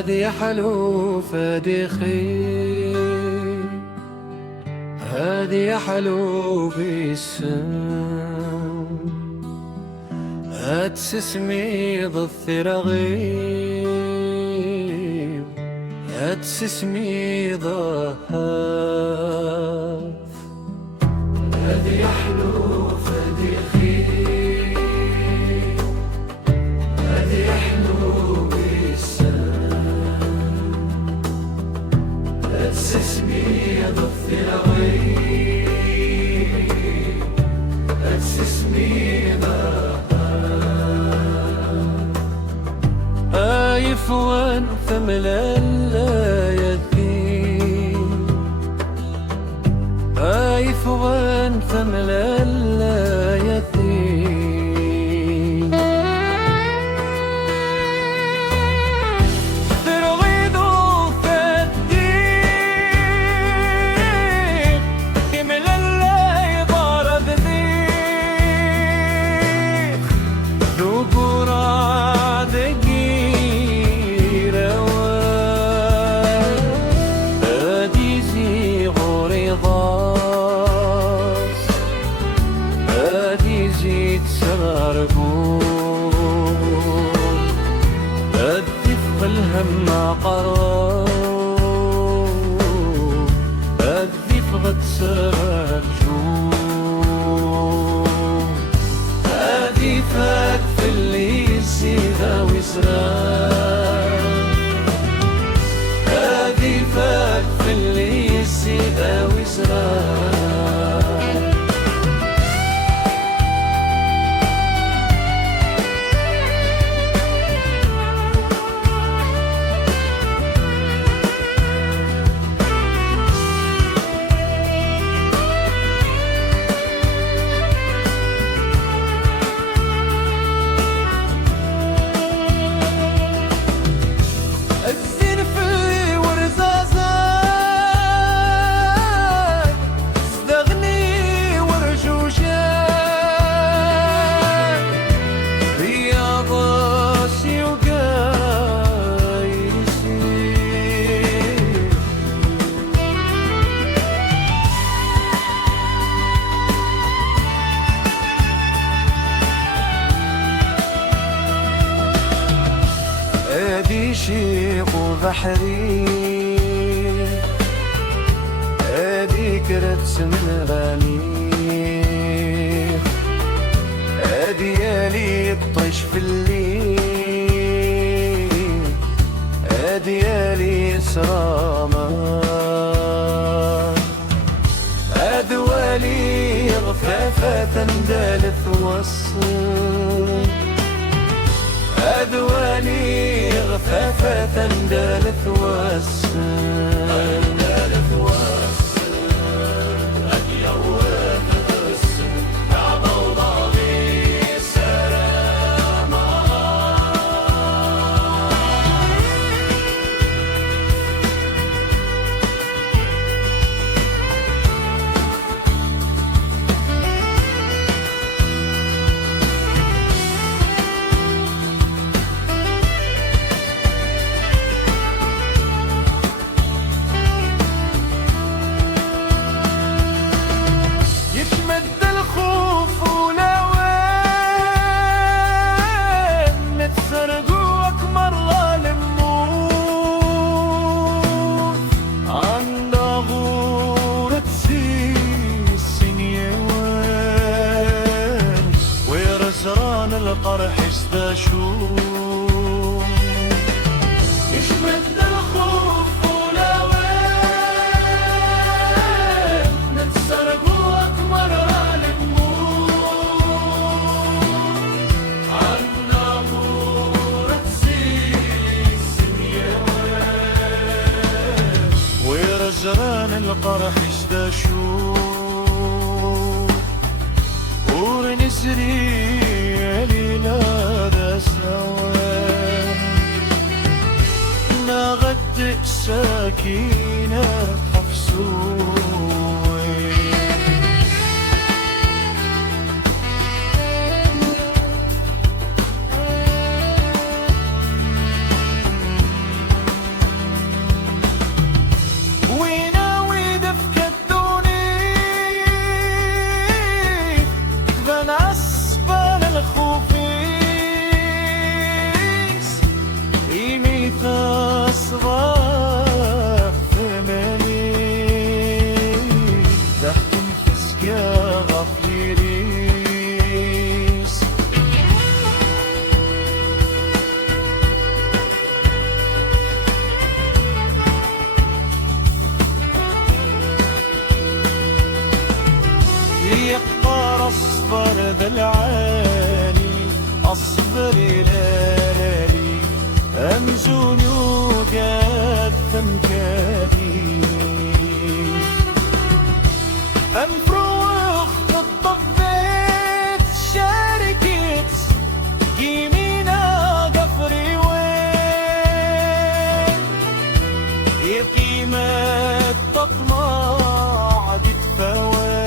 هادي حلو فادي خير، هادي حلو بالسم، هتسسمي ضث رغيب، هتسسمي ضهاف. هادي حلو فادي خير، هادي حلو هتسسمي ضف رغيب، هتسسمي ضهاف. آيف وانثم لليتيم، آيف وانثم لليتيم. الهم قرار أذف غتسر الجوع، هادي فات في اللي يسيذا ويسرار، هادي فات في اللي يسيذا ويسرار. هادي شيق بحري، هادي كرت سمراني، هادي يالي الطيش في الليل، هادي يالي سرامان، هادوالي غفافة دالث وصل، أدواني غفافة دالث والسن، دالث والسن أديا وتدرسن يا موضعي سلاما. زران القرح يستشوف، يشمت الخوف ولوين نتسرق واكمر الموت، عنا مورة سيس نيوان ويرزران القرح يستشوف، ورنسري نغت سكينة حفصوي. فليريس يقطر اصبر ذا العالي اصبر لالي امزون يوجد ثمكاني انفروخ الطبيت شاركت يمينا قفري وين يقيمة تطمع دي تفوت